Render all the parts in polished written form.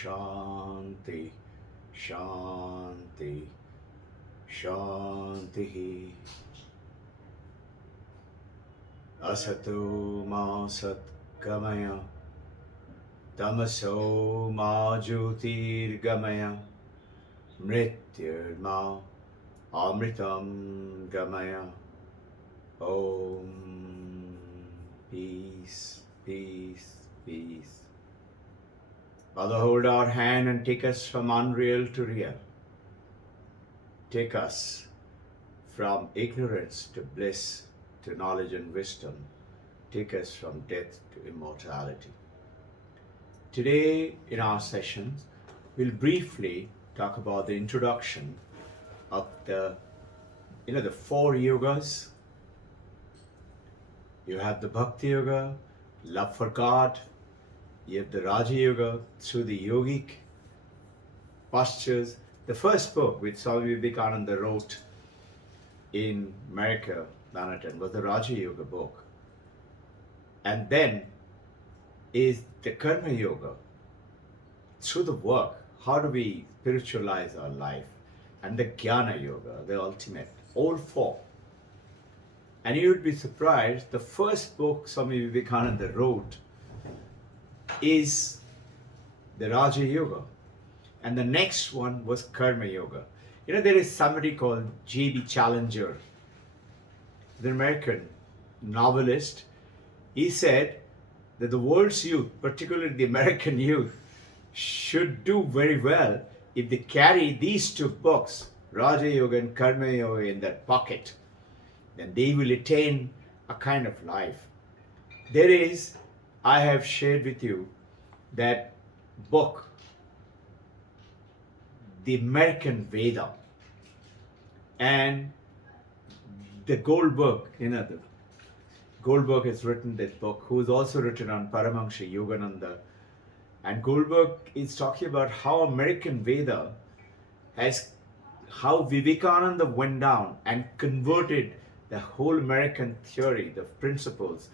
Shanti, Shanti, Shanti. Asato ma sat gamaya, tamaso ma jyotir gamaya, mrityur ma amritam gamaya. Om. Peace, peace, peace. Father, hold our hand and take us from unreal to real. Take us from ignorance to bliss, to knowledge and wisdom. Take us from death to immortality. Today in our sessions, we'll briefly talk about the introduction of the four yogas. You have the Bhakti Yoga, love for God. You have the Raja Yoga through the yogic postures. The first book which Swami Vivekananda wrote in America, Manhattan, was the Raja Yoga book. And then is the Karma Yoga. Through the work, how do we spiritualize our life? And the Jnana Yoga, the ultimate, all four. And you would be surprised, the first book Swami Vivekananda wrote is the Raja Yoga. And the next one was Karma Yoga. There is somebody called J.B. Challenger, the American novelist. He said that the world's youth, particularly the American youth, should do very well if they carry these two books, Raja Yoga and Karma Yoga, in their pocket. Then they will attain a kind of life. I have shared with you that book, the American Veda, and the Goldberg, the Goldberg has written this book, who has also written on Paramahansa Yogananda. And Goldberg is talking about how American Veda how Vivekananda went down and converted the whole American theory, the principles.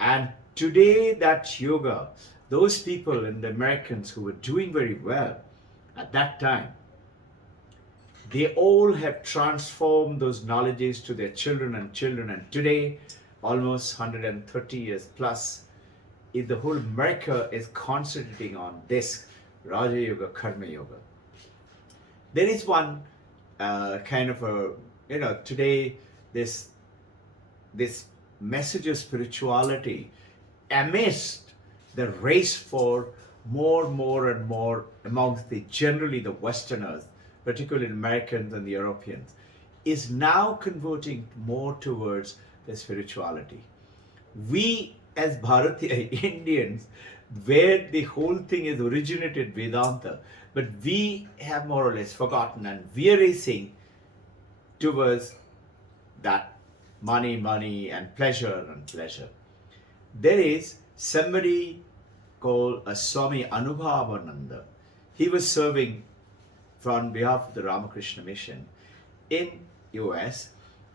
And today that yoga, those people in the Americans who were doing very well at that time, they all have transformed those knowledges to their children. And today, almost 130 years plus, the whole America is concentrating on this Raja Yoga, Karma Yoga. There is one today this message of spirituality amidst the race for more and more amongst generally the Westerners, particularly Americans and the Europeans, is now converting more towards the spirituality. We as Bharatiya Indians, where the whole thing is originated Vedanta, but we have more or less forgotten, and we are racing towards that money and pleasure. There is somebody called a Swami Anubhavananda. He was serving on behalf of the Ramakrishna Mission in US,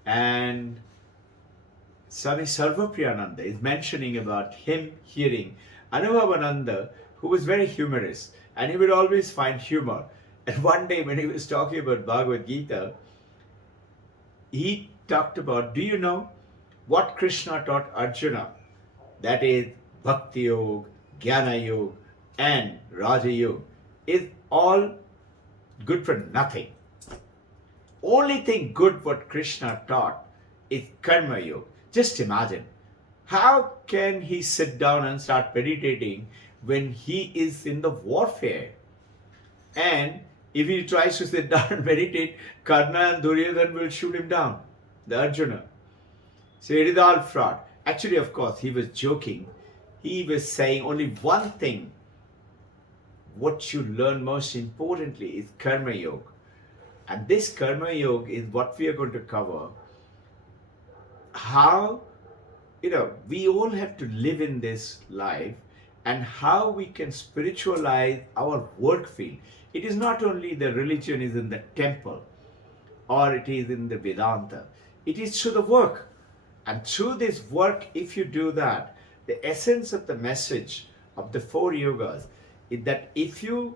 and Swami Sarvapriyananda is mentioning about him hearing Anubhavananda, who was very humorous, and he would always find humor. And one day when he was talking about Bhagavad Gita, he talked about, do you know what Krishna taught Arjuna? That is Bhakti Yoga, Jnana Yoga, and Raja Yoga is all good for nothing. Only thing good what Krishna taught is Karma Yoga. Just imagine, how can he sit down and start meditating when he is in the warfare? And if he tries to sit down and meditate, Karna and Duryodhana will shoot him down, the Arjuna. So it is all fraud. Actually, of course, he was joking. He was saying only one thing. What you learn most importantly is Karma Yoga. And this Karma Yoga is what we are going to cover. How, we all have to live in this life, and how we can spiritualize our work field. It is not only the religion is in the temple or it is in the Vedanta. It is through the work. And through this work, if you do that, the essence of the message of the four yogas is that if you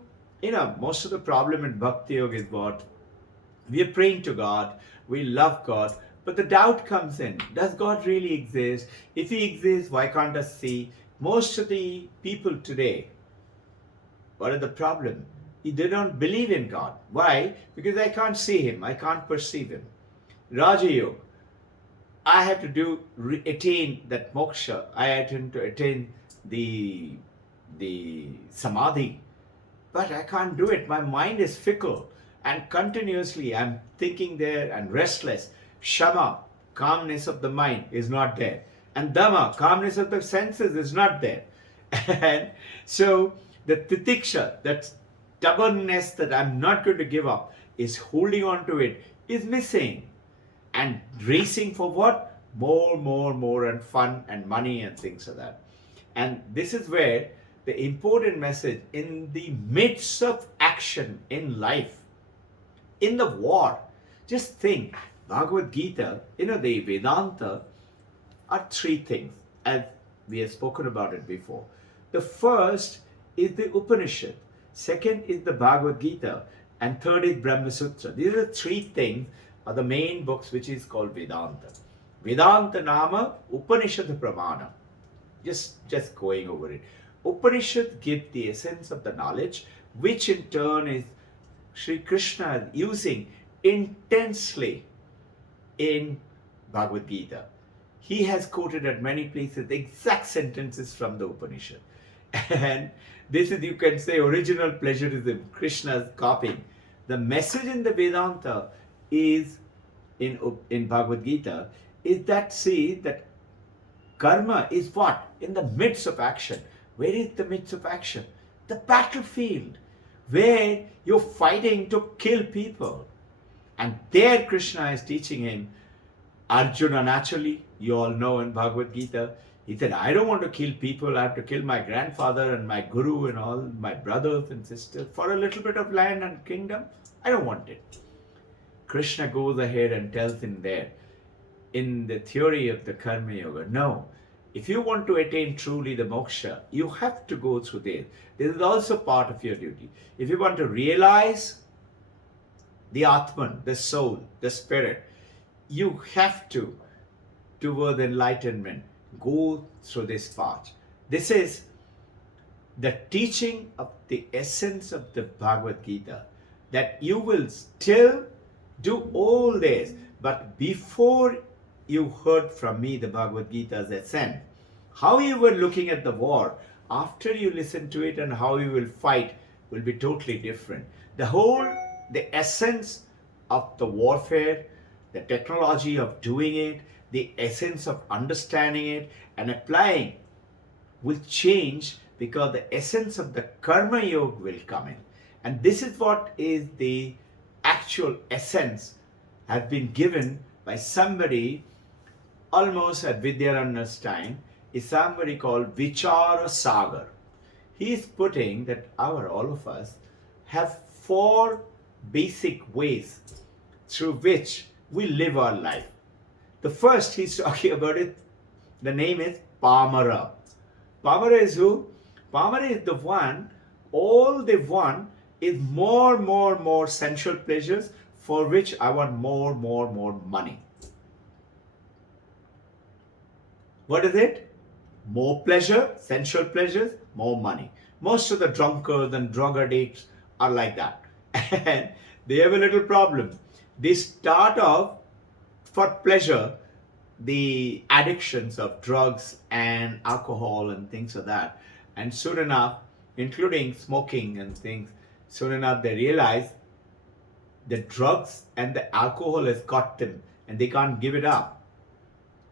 Most of the problem in Bhakti Yoga is what? We are praying to God, we love God, but the doubt comes in. Does God really exist? If He exists, why can't I see? Most of the people today, what is the problem? They don't believe in God. Why? Because I can't see Him, I can't perceive Him. Raja Yoga, I have to attain that moksha. I have to attain the samadhi, but I can't do it. My mind is fickle, and continuously I'm thinking there and restless. Shama, calmness of the mind, is not there, and Dhamma, calmness of the senses, is not there. And so the titiksha, that stubbornness that I'm not going to give up, is holding on to it, is missing, and racing for what? More, and fun and money and things like that. And this is where the important message, in the midst of action in life, in the war, just think, Bhagavad Gita, the Vedanta are three things, as we have spoken about it before. The first is the Upanishad, second is the Bhagavad Gita, and third is Brahma Sutra. These are the three things, are the main books which is called Vedanta. Vedanta Nama Upanishad Pramana. Just going over it. Upanishad give the essence of the knowledge, which in turn is Sri Krishna using intensely in Bhagavad Gita. He has quoted at many places the exact sentences from the Upanishad. And this is, you can say, original plagiarism, Krishna's copying. The message in the Vedanta is, in Bhagavad Gita, is that, see, that karma is what? In the midst of action. Where is the midst of action? The battlefield, where you're fighting to kill people. And there Krishna is teaching him. Arjuna, naturally, you all know in Bhagavad Gita, he said, I don't want to kill people. I have to kill my grandfather and my guru and all my brothers and sisters for a little bit of land and kingdom. I don't want it. Krishna goes ahead and tells him there, in the theory of the Karma Yoga, no, if you want to attain truly the moksha, you have to go through this. This is also part of your duty. If you want to realize the Atman, the soul, the spirit, you have to, toward enlightenment, go through this path. This is the teaching of the essence of the Bhagavad Gita, that you will still do all this, but before you heard from me the Bhagavad Gita's essence, how you were looking at the war, after you listen to it and how you will fight will be totally different. The essence of the warfare, the technology of doing it, the essence of understanding it and applying will change, because the essence of the Karma Yoga will come in. And this is what is the actual essence, has been given by somebody almost at Vidyaranya's time, is somebody called Vichara Sagar. He is putting that all of us have four basic ways through which we live our life. The first he's talking about it, the name is Pamara. Pamara is who? Pamara is the one, all they want is more sensual pleasures, for which I want more money. What is it? More pleasure, sensual pleasures, more money. Most of the drunkards and drug addicts are like that. And they have a little problem. They start off for pleasure, the addictions of drugs and alcohol and things like that. And soon enough, including smoking and things, soon enough they realize the drugs and the alcohol has got them and they can't give it up.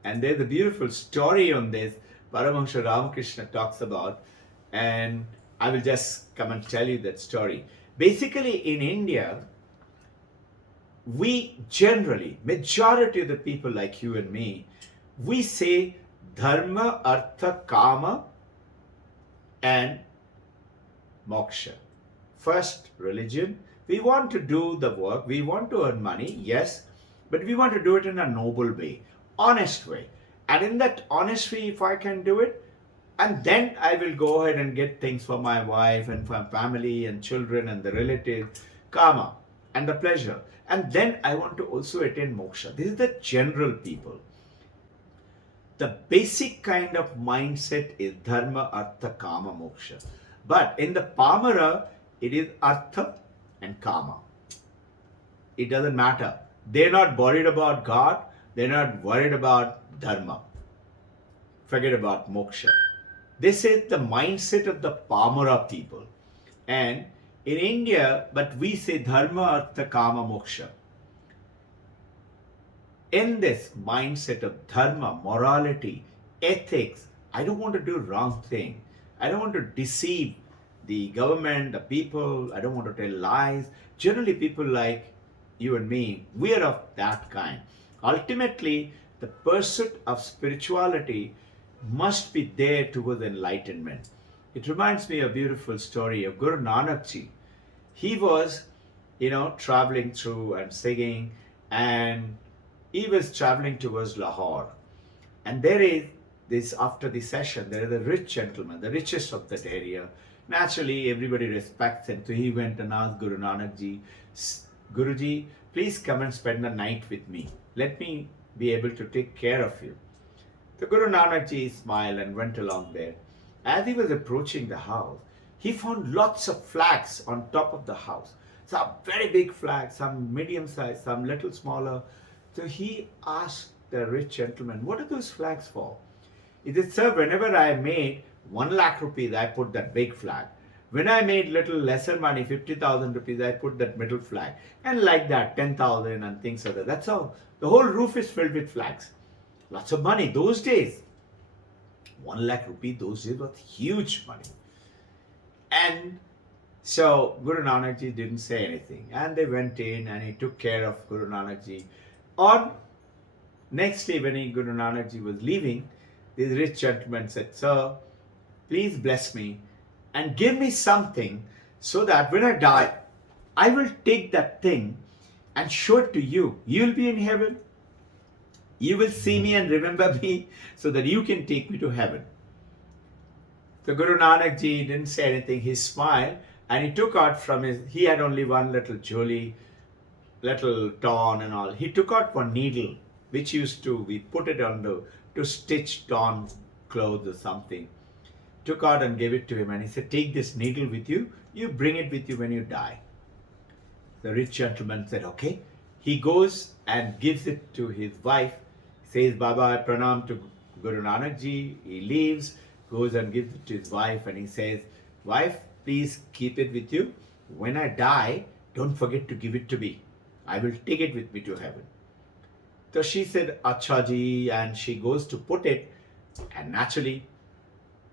And there's a beautiful story on this Paramahansa Ramakrishna talks about, and I will just come and tell you that story. Basically, in India, we generally, majority of the people like you and me, we say dharma, artha, kama and moksha. First, religion. We want to do the work, we want to earn money, yes, but we want to do it in a noble way, honest way. And in that honest way, if I can do it, And then I will go ahead and get things for my wife and for my family and children and the relatives, karma and the pleasure. And then I want to also attain moksha. This is the general people. The basic kind of mindset is dharma, artha, kama, moksha. But in the pamara, it is artha and kama. It doesn't matter. They're not worried about God. They're not worried about dharma. Forget about moksha. This is the mindset of the pamara people. And in India, but we say dharma, artha, kama, moksha. In this mindset of dharma, morality, ethics, I don't want to do wrong thing. I don't want to deceive the government, the people. I don't want to tell lies. Generally, people like you and me, we are of that kind. Ultimately, the pursuit of spirituality must be there towards enlightenment. It reminds me of a beautiful story of Guru Nanak Ji. He was, traveling through and singing, and he was traveling towards Lahore. And there is this, after the session, there is a rich gentleman, the richest of that area. Naturally, everybody respects him. So he went and asked Guru Nanak Ji, Guruji, please come and spend the night with me. Let me be able to take care of you. The Guru Nanak Ji smiled and went along there. As he was approaching the house, he found lots of flags on top of the house. Some very big flags, some medium sized, some little smaller. So he asked the rich gentleman, what are those flags for? He said, sir, whenever I made 1 lakh rupees, I put that big flag. When I made little lesser money, 50,000 rupees, I put that middle flag. And like that, 10,000 and things like that. That's all. The whole roof is filled with flags. Lots of money. Those days, 1 lakh rupee, those days was huge money. And so Guru Nanak Ji didn't say anything. And they went in and he took care of Guru Nanak Ji. On next day when Guru Nanak Ji was leaving, this rich gentleman said, sir, please bless me and give me something so that when I die, I will take that thing and show it to you. You will be in heaven. You will see me and remember me so that you can take me to heaven. So Guru Nanak Ji didn't say anything. He smiled and he took out from he had only one little jewelry, little torn and all. He took out one needle, which we put it on to stitch torn clothes or something. Took out and gave it to him and he said, take this needle with you. You bring it with you when you die. The rich gentleman said, okay. He goes and gives it to his wife. Says, Baba, pranam to Guru Nanak Ji. He leaves, goes and gives it to his wife and he says, wife, please keep it with you. When I die, don't forget to give it to me. I will take it with me to heaven. So she said, Acha ji, and she goes to put it. And naturally,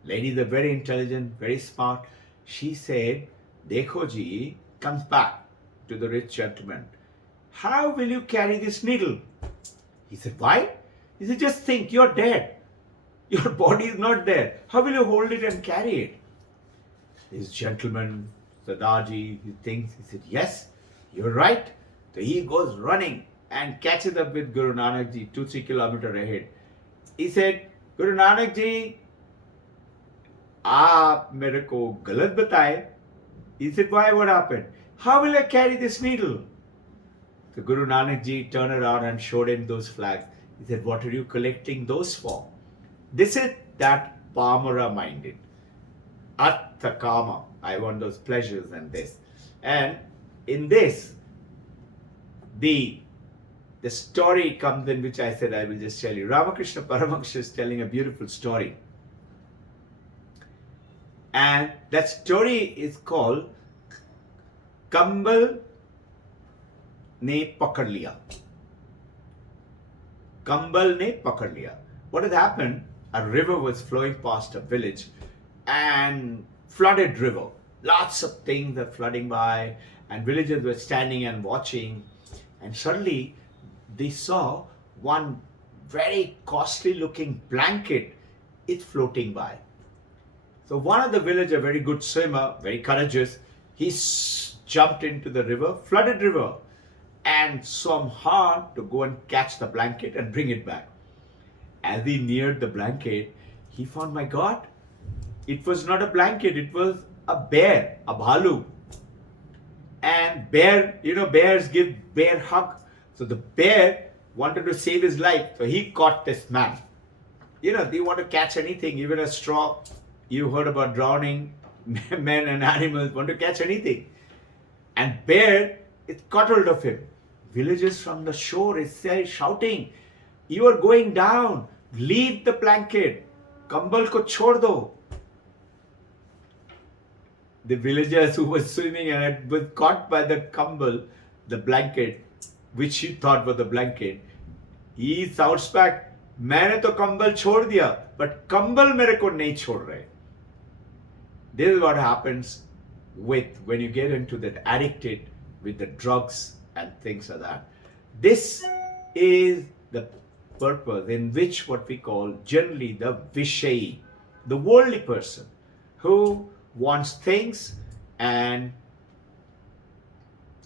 ladies are very intelligent, very smart. She said, Dekho ji, comes back to the rich gentleman. How will you carry this needle? He said, why? He said, just think, you're dead. Your body is not there. How will you hold it and carry it? This gentleman, Sadaji, he thinks, he said, yes, you're right. So he goes running and catches up with Guru Nanak Ji 2-3 kilometers ahead. He said, Guru Nanak Ji, aap mere ko galat bataye. He said, why, what happened? How will I carry this needle? So Guru Nanak Ji turned around and showed him those flags. He said, what are you collecting those for? This is that Pamara minded. Artha Kama. I want those pleasures and this. And in this, the story comes in which I said I will just tell you. Ramakrishna Paramahansa is telling a beautiful story. And that story is called Kambal ne pakad liya. Kambal ne pakad liya. What had happened? A river was flowing past a village and flooded river. Lots of things are flooding by and villagers were standing and watching. And suddenly they saw one very costly looking blanket is floating by. So one of the villagers, a very good swimmer, very courageous, he jumped into the river, flooded river, and swam hard to go and catch the blanket and bring it back. As he neared the blanket, he found, my God, It was not a blanket, it was a bear, a bhalu. And bear, bears give bear hug. So the bear wanted to save his life. So he caught this man. They want to catch anything, even a straw. You heard about drowning. Men and animals want to catch anything. And bear, it caught hold of him. Villagers from the shore is shouting, "You are going down. Leave the blanket. Kambal ko chhod do." The villagers who were swimming and was caught by the kambal, the blanket, which he thought was the blanket, he shouts back, "मैंने तो कंबल छोड़ दिया, but कंबल मेरे को नहीं छोड़ रहे." This is what happens when you get into that addicted with the drugs and things like that. This is the purpose in which what we call generally the vishayi, the worldly person who wants things and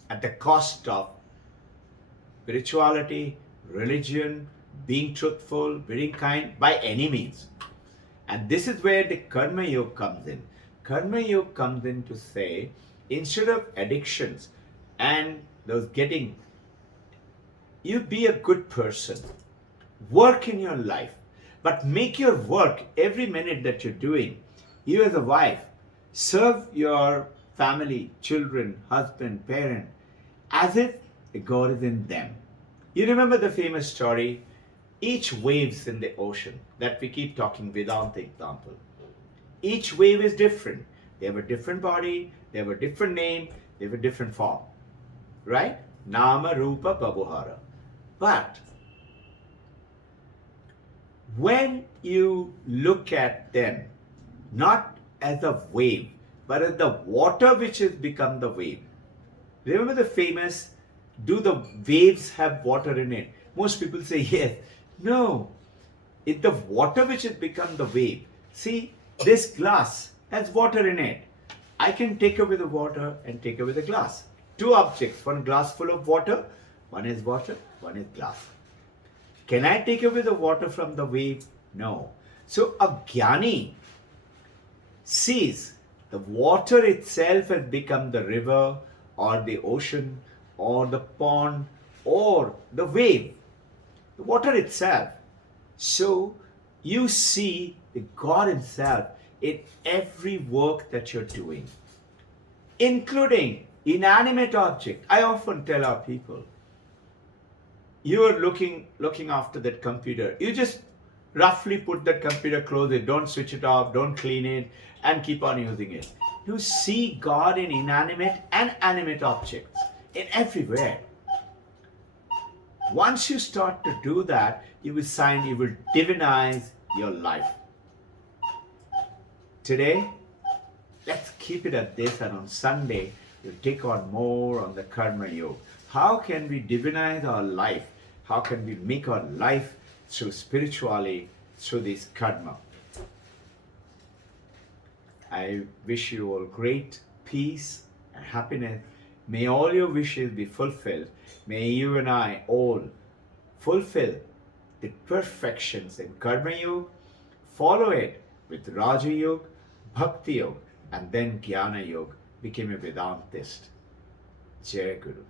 at the cost of spirituality, religion, being truthful, being kind by any means. And this is where the Karma Yoga comes in. Karma Yoga comes in to say, instead of addictions and those getting, you be a good person. Work in your life, but make your work every minute that you're doing. You as a wife, serve your family, children, husband, parent, as if God is in them. You remember the famous story, each waves in the ocean that we keep talking Vedanta example. Each wave is different. They have a different body, they have a different name, they have a different form. Right? Nama, Rupa, Babuhara. But when you look at them, not as a wave, but as the water which has become the wave. Remember the famous, do the waves have water in it? Most people say yes. No, it's the water which has become the wave. See, this glass has water in it. I can take away the water and take away the glass. Two objects, one glass full of water, one is water, one is glass. Can I take away the water from the wave? No. So a jnani sees the water itself has become the river or the ocean or the pond or the wave, the water itself. So you see the God himself in every work that you're doing, including inanimate object. I often tell our people, you are looking after that computer. You just roughly put that computer, close it, don't switch it off, don't clean it, and keep on using it. You see God in inanimate and animate objects, in everywhere. Once you start to do that, you will divinize your life. Today, let's keep it at this, and on Sunday, we'll take on more on the Karma Yoga. How can we divinize our life? How can we make our life through spirituality, through this karma? I wish you all great peace and happiness. May all your wishes be fulfilled. May you and I all fulfill the perfections in Karma Yoga, follow it with Raja Yoga, Bhakti Yoga, and then Jnana Yoga. Became a Vedantist. Jai Guru.